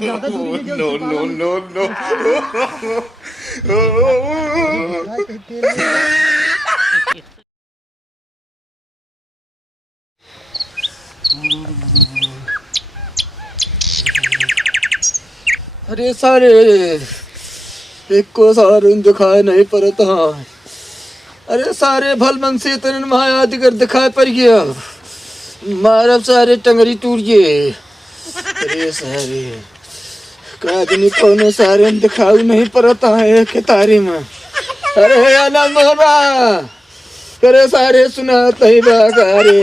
ज्यादा दूरी है जो नो नो नो अरे सारे एक को सारे दिखाई नहीं पड़ता। अरे सारे भल मन से तन माया दिगर दिखाई पड़ गया। मारा सारे टंगरी टूट गए। अरे सारे कादनी कौन सारे दिखाऊ नहीं पड़ता है खितारी में। अरे आनंद मोहरा अरे सारे सुनाता ही बागारे।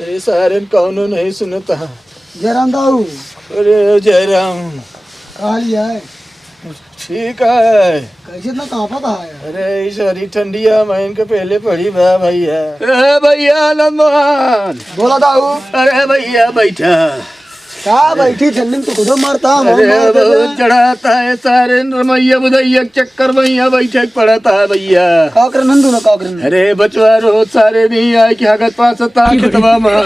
अरे सारे कौन नहीं सुनता। जयराम दाऊ अरे जयराम कहा लिया है ठीक है। कैसे इतना कांपा कहा है? अरे सारी ठंडिया मैं इनके पहले पड़ी बा भैया। अरे भैया नंदमान बोला दाऊ अरे भैया बैठा। क्या बैठी ठंडी में तो खुद मरता अरे बहुत चढ़ाता है सारे रमैया बुधैया चक्कर भैया बैठा पड़ता है भैया। काकर नंदू ना काकर अरे बचवा रोज सारे नहीं आए कि हगत पास ताकतवा माँ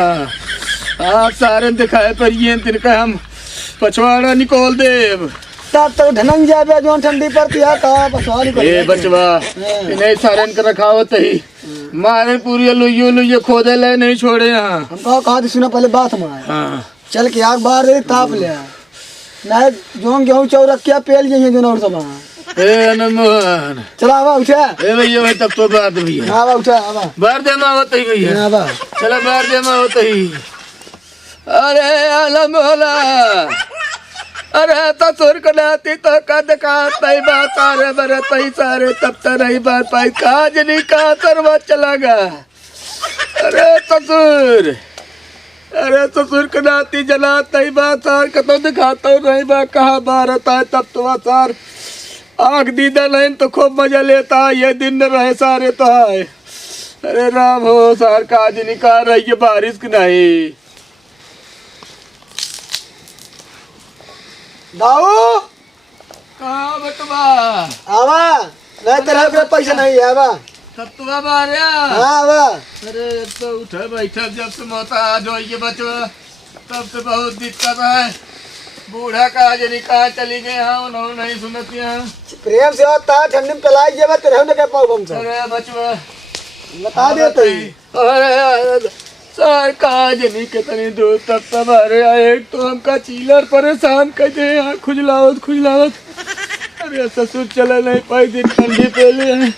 आप सारे दिखाए पर ये तिनका हम पछवाड़ा निकोल देव तब तक धनंग जाबे जो ठंडी पड़ती है का पसवारी को ये बचवा इन्हें सारन कर रखावत ही मारे पूरी लुइयो लुइयो खोदे ले नहीं छोड़े यहाँ। हम कहा सुना पहले बात में हाँ चल के आग बाहर रे ताप ले ना जो गेहूं चौरक क्या पेल जाइए जो और सब ए अनमोहन चला आवा उठा ए भैया भाई तब तो बात भैया आवा उठा आवा बाहर दे माँ होता ही भैया आवा चला बाहर दे माँ होता ही। अरे अलमोला अरे तो सुर कनाती तो कद का तई बात सारे बरे तई सारे तब तो नहीं बात पाई काज नहीं कहा सरवा चला गया। अरे ससुर अरे ससुर कनाती जला तई बात सार कतो दिखाता नहीं बा कहा भारत है तब तो सार आँख दीदा नहीं तो खूब मजा लेता ये दिन न रहे सारे तो है। अरे राम हो सार काज नहीं कहा रही है बारिश की नहीं। दाऊ कहाँ बटवा आवा नहीं तेरा पे पैसा नहीं है आवा सत्तवा मारिया। हाँ आवा अरे तो उठे बैठे जब से मोता आ जो ये बचवा तब से बहुत दिक्कत है। बूढ़ा का आज कहाँ चली गए हाँ उन्होंने नहीं सुनती हैं। प्रेम से होता है ठंडी में पिलाई जेब तेरे ने क्या पाऊ हमसे अरे बचवा बता देते ही अरे सर काज नहीं कितनी दूर तक तुम्हारे आए तो हमका चीलर परेशान कर दे यहाँ खुजलावत अरे ससुर चला नहीं पाई दिन ठंडी पहले है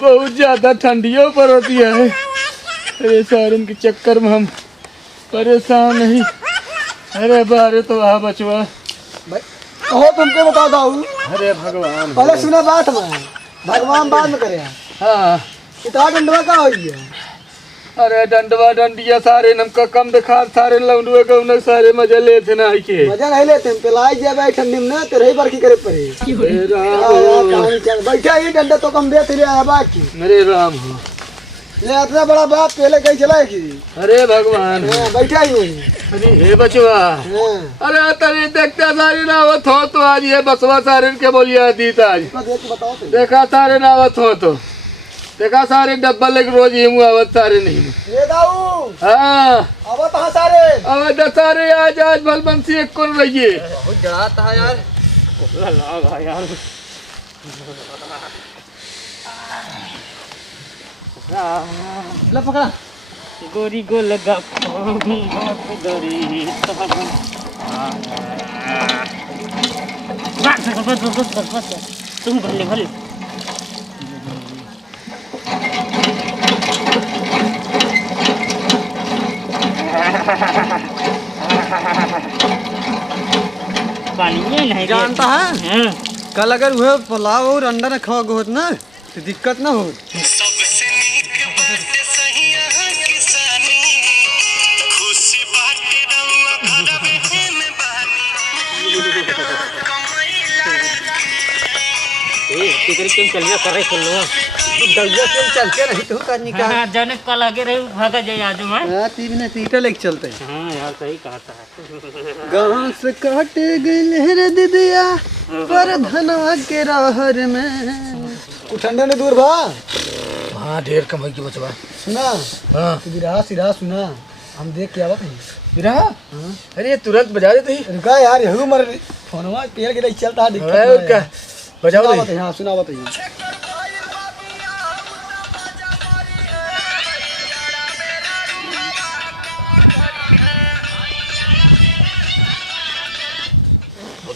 बहुत ज्यादा ठंडियों पर होती है। अरे सारन के चक्कर में हम परेशान नहीं। अरे बारे तो वहाँ बचवा कहो तुमको बता दाऊ अरे भगवान पहले सुना बात में भगवान बाद में करे हाँ कितना डंडवा का हो गया। अरे डंडवा डंडिया सारे नमका कम दिखा सारे लौंडुए गौन सारे मजा लेते ना के मजा नहीं लेते हम पिलाई जेब ठंडी में ना तेरे ही बरकी करे पड़े बैठा ही डंडा तो कम देते आया बाकी मेरे राम हो ले इतना बड़ा बाप पहले कहीं चला की। अरे भगवान बैठा ही वही अरे हे बचवा अरे तरी देखते सारे नावत हो तो आज ये बसवा सारे के बोलिया दी आज बताओ देखा सारे नावत हो तो देखा सारे डब्बा लेके रोज ही आवत सारे नहीं ये दाऊ हाँ अब कहाँ सारे अब सारे आज आज भलबंसी एक कौन रहिए बहुत जड़ाता है यार लगा यार ले पकड़ा गोरी गो लगा गोरी तुम भले भले पानी नहीं जानता है कल अगर वह पुलाव और अंडा न खाओगे होत ना तो दिक्कत ना हो। चलते नहीं तो करनी का जनक कल आगे रहे भागा जाए आज मैं तीन सीटा लेके चलते हैं। हाँ यार सही कहा था घास काट गए रे दिदिया पर धनवा के रहर में ठंडे ने दूर भा हाँ ढेर कमाई की बचवा सुना हाँ सिरा सिरा सुना हम देख के आवत हई। बिरा अरे तुरंत बजा देते ही रुका यार, यहू मर फोनवा पेड़ के नहीं चलता दिक्कत अरे ना है। क्या बजाओ सुनावत दे है, हाँ सुनावत है।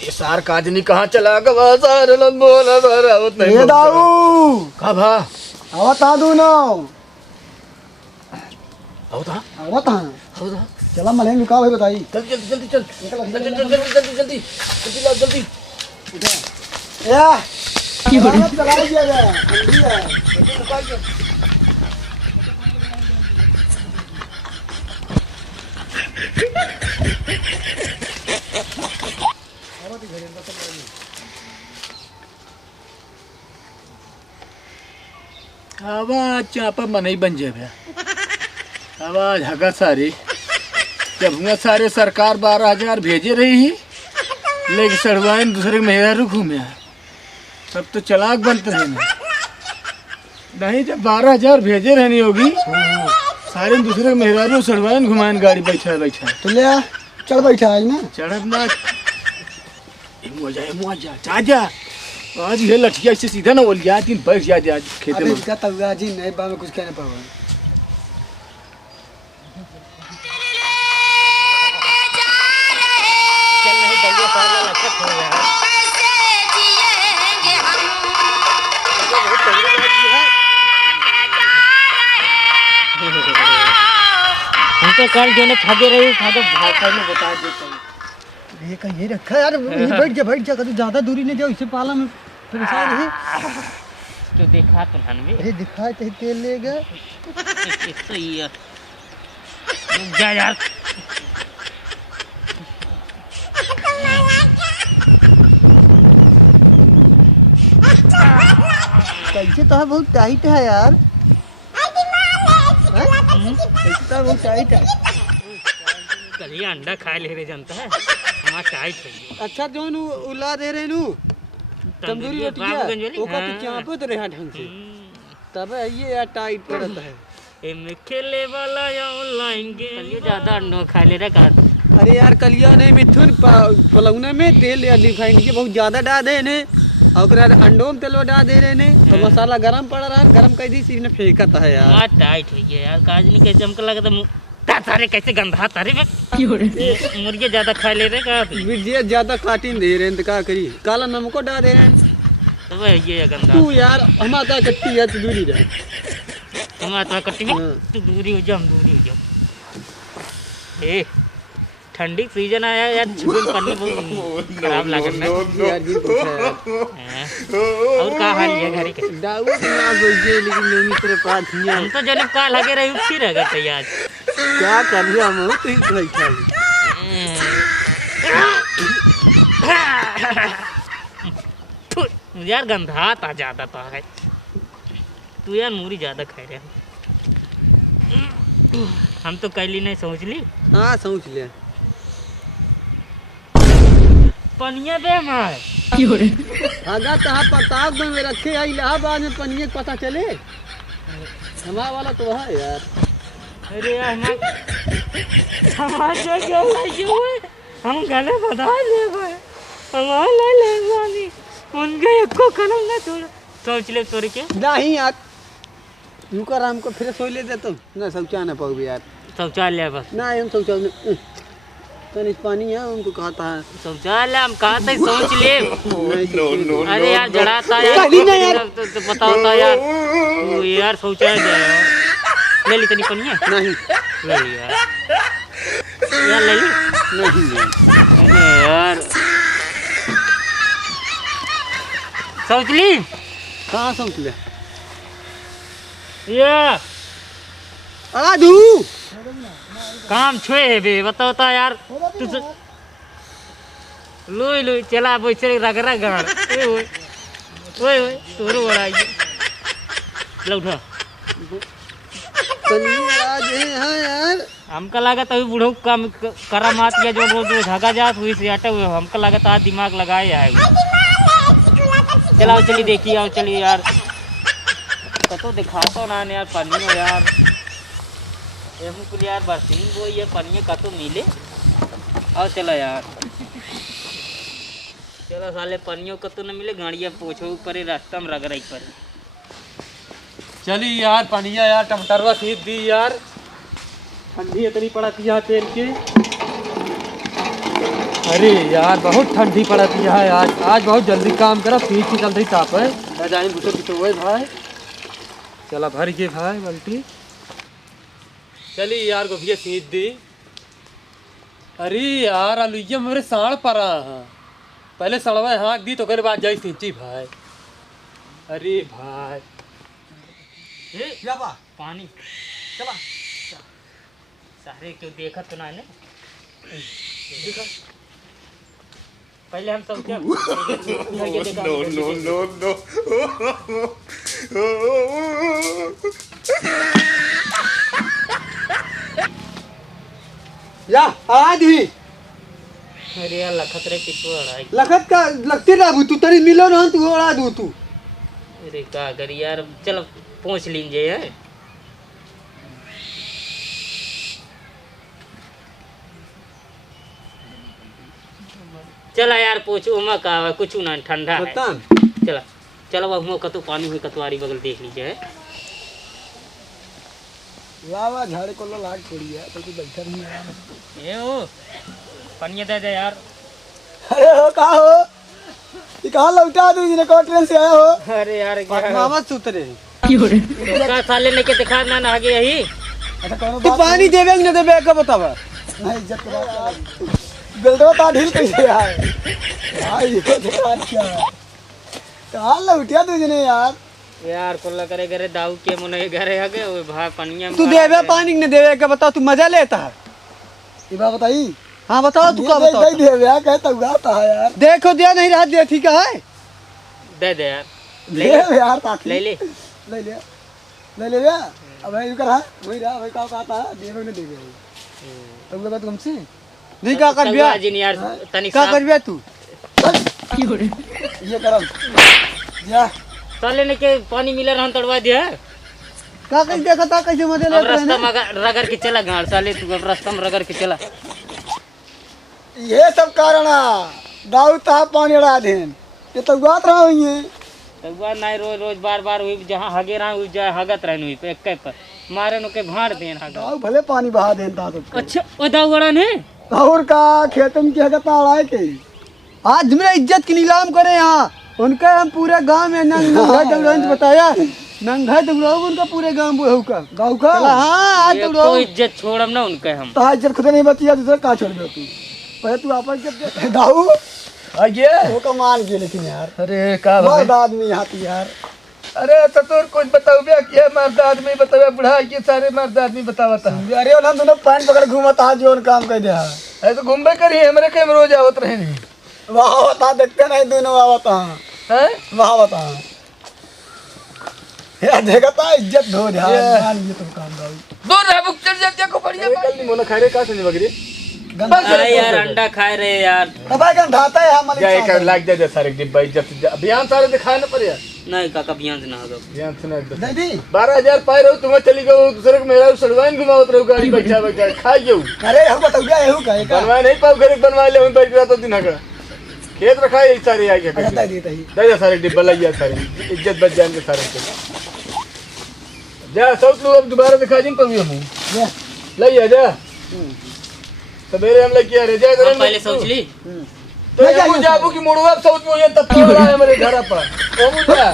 ये सार काजनी कहाँ चला गवा सार लन बोला बरावत नहीं ये दाऊ का भा आवत आ दू ना, आओ था आवत हाँ। आओ था चला मलेंगे लुका भाई बताई। जल्दी जल्दी जल्दी चल जल्दी जल्दी जल्दी जल्दी जल्दी लाओ जल्दी या चला दिया गया ठंडी है। आवाज चापा मन ही बन जाए आवाज हगा सारी जब हुआ सारे सरकार 12,000 भेजे रही ही लेकिन सड़वाइन दूसरे मेहरा रुक घूमे तब तो चलाक बनते रहे नहीं जब 12,000 भेजे रहनी होगी सारे दूसरे मेहरारू सड़वाइन घुमाएं गाड़ी बैठा बैठा तो ले आ, चल बैठा आज ना। चढ़ब ना जा जा जा आज ये लठिया से सीधा ना बोल जा तीन बैठ जा आज खेते अबे में इसका तबगा जी नहीं बा में कुछ कहने पावा। चल नहीं दैया साला लखत हो यार। हम तो कल जो ने भागे रहे था तो भाग में बता देता हूँ। ये का ये रखा यार, बैठ जा कभी ज्यादा दूरी नहीं जाओ, इससे पाला में परेशान रहे। तो देखा तो हन में ये दिखाए तो तेल लेगा। तो ये जा यार कैसे तो बहुत टाइट है यार, कैसे तो बहुत टाइट है। कल ये अंडा खा ले रहे जनता है हमारा टाइट है। अच्छा जो नु उला दे रहे नु तंदूरी रोटियां वो का चापो तो रहा ढंग से, तब ये यार टाइट पड़ता है। एमे खेले वाला या ऑनलाइन गेम कल ये ज्यादा अंडा खा ले रहा का। अरे यार कलिया नहीं मिथुन पलौने में तेल रिफाइंड के बहुत ज्यादा डाल दे ने और अंडों में तेल डाल दे रहे ने और मसाला गरम पड़ रहा है, गरम कर दी सीने फेंकता है यार। हाँ टाइट है ये यार, काज नहीं कैसे हमको लगा था तारे कैसे गंधा तारे मुर्गे ज्यादा खा ले रहे का विजय ज्यादा काटिन दे रहे हैं तो क्या करी, काला नमको डाल दे रहे हैं। तो ये गंधा तू यार हमारा कट्टी है तो दूरी रहे, हमारा कट्टी में तू दूरी हो जा हम दूरी हो जाओ। ए ठंडी सीजन आया यार, छुपन पानी बहुत खराब लागत ना यार जी कुछ है। और का हाल है घरे के दाऊ ना गोजे लेकिन नहीं तेरे पास नहीं हम तो जने का लगे रही उठी रह गए यार। क्या कर लिया हम तो ही बैठा है यार, गंधा ता ज्यादा तो है तू यार, मूरी ज्यादा खा रहे हम तो कैली नहीं सोच ली। हाँ सोच ले पनिया बे मार आगा तहा प्रताप में रखे आई इलाहाबाद में पनिये पता चले हमारा वाला तो है यार। अरे यार हमारे क्या लगे हुए हम गले बता ले भाई हमारा ले जानी उनके एक को कलम ना छोड़ सोच ले तोड़ के नहीं यार रुका राम को फिर सोच ले देता हूँ ना शौचा ना पाओगे यार, शौचालय बस ना हम शौचा तनिक पानी है उनको कहता है शौचालय हम कहा था सोच ले। नहीं अरे यार जड़ाता यार तो बताओ था यार वो यार शौचालय ले ली तनी पनिया नहीं ले ली यार यार ले ली नहीं अरे यार सोच ली कहाँ सोच ले या आधू काम छुए है बे बताओ तो यार तू लोई लोई चला बैठे रगड़ा गाड़ ओए ओए ओए ओए तोरो बड़ा ये लो उठा आज है यार हमका लगा तो बूढ़ो काम करा मात या जो रोज धागा जात हुई से हटे हुए हमका लगा तो आज दिमाग लगाए आए चलाओ चली देखिए आओ चलिए यार तो दिखाता ना यार पानी में यार हम कुल यार बरसीन वो ये पनिया का तो मिले और चलो यार चलो साले पनियों का तो न मिले गाड़ियाँ पोछो ऊपर ही रास्ता में रग रही पर चली यार पनिया यार टमाटरवा सीध दी यार ठंडी इतनी पड़ती है तेल के अरे यार बहुत ठंडी पड़ती है आज बहुत जल्दी काम करा पीठ की जल्दी ताप है जाए बुटे तो भाई चला भर के भाई बल्टी चली यार गोभिया सीध दी अरे यार आलूया मेरे साड़ पड़ा है पहले सड़वा हाँक दी तो फिर बाद जाई सींची भाई अरे भाई पानी चला सारे क्यों देखा तो ना ने देखा पहले हम सब क्या या आज ही अरे यार लखत रे कितो अड़ाई लखत का लगती रहू तू तरी मिलो ना तू ओढ़ा दू तू अरे का करी यार चलो पहुंच लीजिए है चला यार पूछ उमा का कुछ ना ठंडा है चला चलो अब हम कतो पानी हुई कतवारी बगल देख लीजिए है लावा झाड़े को लाग पड़ी है तो तू बैठा नहीं है ये ओ पानी दे दे यार अरे हो का हो ये कहां लौटा दू जिने को ट्रेन से आया हो अरे यार मामा सुतरे का साले लेके दिखा ना आगे यही अच्छा कौन तू पानी देबे कि न देबे का बतावा नहीं इज्जत के बात बेल्टवा ता ढील कैसे है भाई ये तो बात क्या है कहां लौटिया तू जिने यार यार कोल्ला करे करे दाऊ के मुने घरे आगे ओ भाई पनिया तू देबे पानी न देबे का बता तू मजा लेता है ये बात बताई हाँ बताओ तू का बताओ दे दे यार कहता उगाता है यार देखो दिया नहीं रात दे ठीक है दे दे यार ले यार ताकि ले ले ले ले अब ये कर हां वही रहा वही का कहता है देवे ने देवे तुम लोग तुमसे नहीं का कर बिया जी यार तनी का कर बिया तू ये करम जा साले ने के पानी मिला रहन तड़वा दिया का कहीं देखा था कैसे मजे अब लेते रास्ता हैं में रगड़ के चला गाड़ साले तू अब रास्ता में रगड़ के चला ये सब कारण दाऊ ता पानी अड़ा देन ये तो बात रहा हुई है एक बार नहीं रोज रोज बार बार हुई जहां हगे रहा हुई जा हगत रहन हुई पे एक पर मारे नो के भाड़ देन हगा दाऊ भले पानी बहा देन ता तो अच्छा ओ दाऊ बड़ा ने और का खेतन की हगता अड़ाए के आज मेरा इज्जत की नीलाम करे यहाँ उनका हम पूरे गांव में नंगा दौड़ान बताया नंगा दौड़ाओ उनका पूरे गांव बुढ़ऊ का गाँव का हाँ आज ये दौड़ाओ कोई इज्जत छोड़म ना उनके हम ता इज्जत खुद नहीं बचिया दूसरा का छोड़ दे तू पहले तू आपन इज्जत दाऊ आगे वो का मान के लेकिन यार अरे का मर्द आदमी यहाँ थी यार अरे ततुर कुछ बताओ बे क्या मर्द आदमी बतावे बुढ़ा के सारे मर्द आदमी बतावता अरे हम दोनों पैंट पकड़ घूमता जोन काम कर दिया ऐसे घूमबे करी हमरे के रोज आवत रहे नहीं वहाँ बता देखते नहीं दोनों आवता हैं वहाँ बता यार देखता इज्जत धो ध्यान ये तुम काम दाऊ दूर रह बुक चढ़ जा को बढ़िया कल नहीं मोना खारे का से बगरी अरे यार अंडा खाए रहे यार दबाई कर ढाता है हमारे जा एक लाग जा सारे डिब्बा इज्जत अभियान सारे दिखाए ना पर यार नहीं काका बियांज ना होगा ध्यान से नहीं दीदी 12,000 पाए रहो तुम्हें चली गयो दूसरे को मेरा सड़वाइन घुमावत रहो गाड़ी बैठा बैठा खा गयो अरे हम बता गया है का बनवा नहीं पाओ घर बनवा ले हम बैठ गया तो दिन का खेत रखा है सारे आगे दे देता ही दे जा सारे डिब्बा लग गया सारे इज्जत बच जाएंगे सारे के जा सब लोग अब दोबारा दिखा दिन पर हम ले जा सवेरे हम लेके आ रहे जा हम पहले सोच ली तो जाबू की मोड़वा सोच में तब तो है मेरे घर पर ओ मुझे